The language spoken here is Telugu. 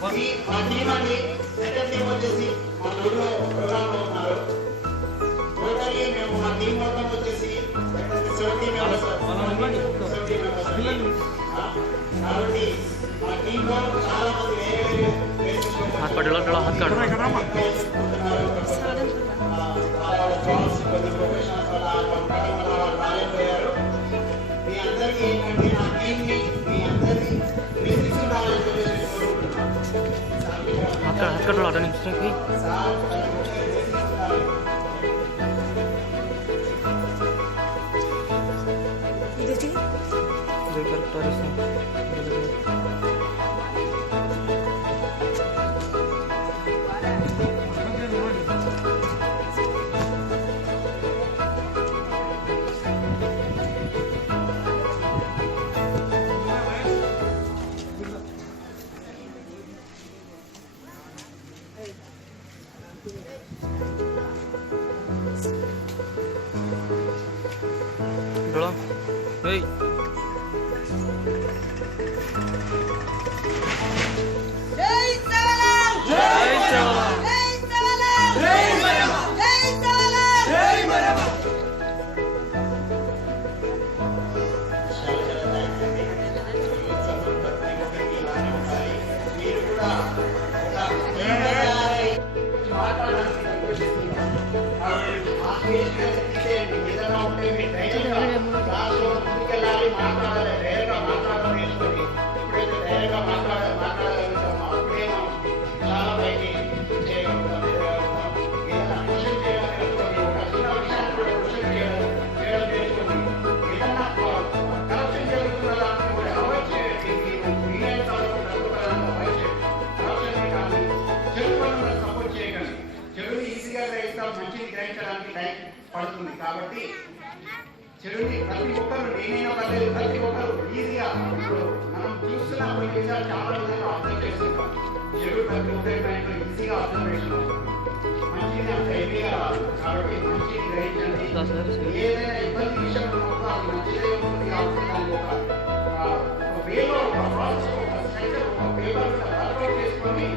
మా టీం అండి. సెకండ్ టీం వచ్చేసి మా ఊళ్ళో ప్రోగ్రాంలో ఉన్నారు. టోటల్లీ మేము మా టీం మొత్తం వచ్చేసి 70 మెంబర్స్. కాబట్టి మా టీంలో చాలా మంది వేరే హాస్పిటల్లో హాత్ కార్డు మీ అందరికీ ఏంటంటే నా టీంని మీ అందరికీ హాత్ కార్డు ఆటో నుంచి Hey. Jai Salam! Jai Salam! Jai Salam! Jai Marhaba! Jai Salam! Jai Marhaba! మంచిని గ్రహించడానికి టైం పడుతుంది. కాబట్టి చెడుని ప్రతి ఒక్కరు నేనైనా పర్లేదు ప్రతి ఒక్కరు ఈజీగా ఇప్పుడు మనం చూస్తున్న కొన్ని విషయాలు చాలా విధంగా అర్థం చేస్తుంటాం. చెడు ప్రతి ఒక్కరి మైండ్లో ఈజీగా అబ్జర్వేషన్ అవుతుంది. మంచిని అంత హెవీగా రాదు. కాబట్టి మంచిని గ్రహించండి. ఏదైనా ఇబ్బంది విషయంలో ఉన్నప్పుడు అది మంచిదే ఉంటుంది. కాబట్టి దాన్ని ఒక వేలో ఒక ప్రాసెస్ ఒక స్ట్రక్చర్ ఒక పేపర్ వర్కౌట్ చేసుకొని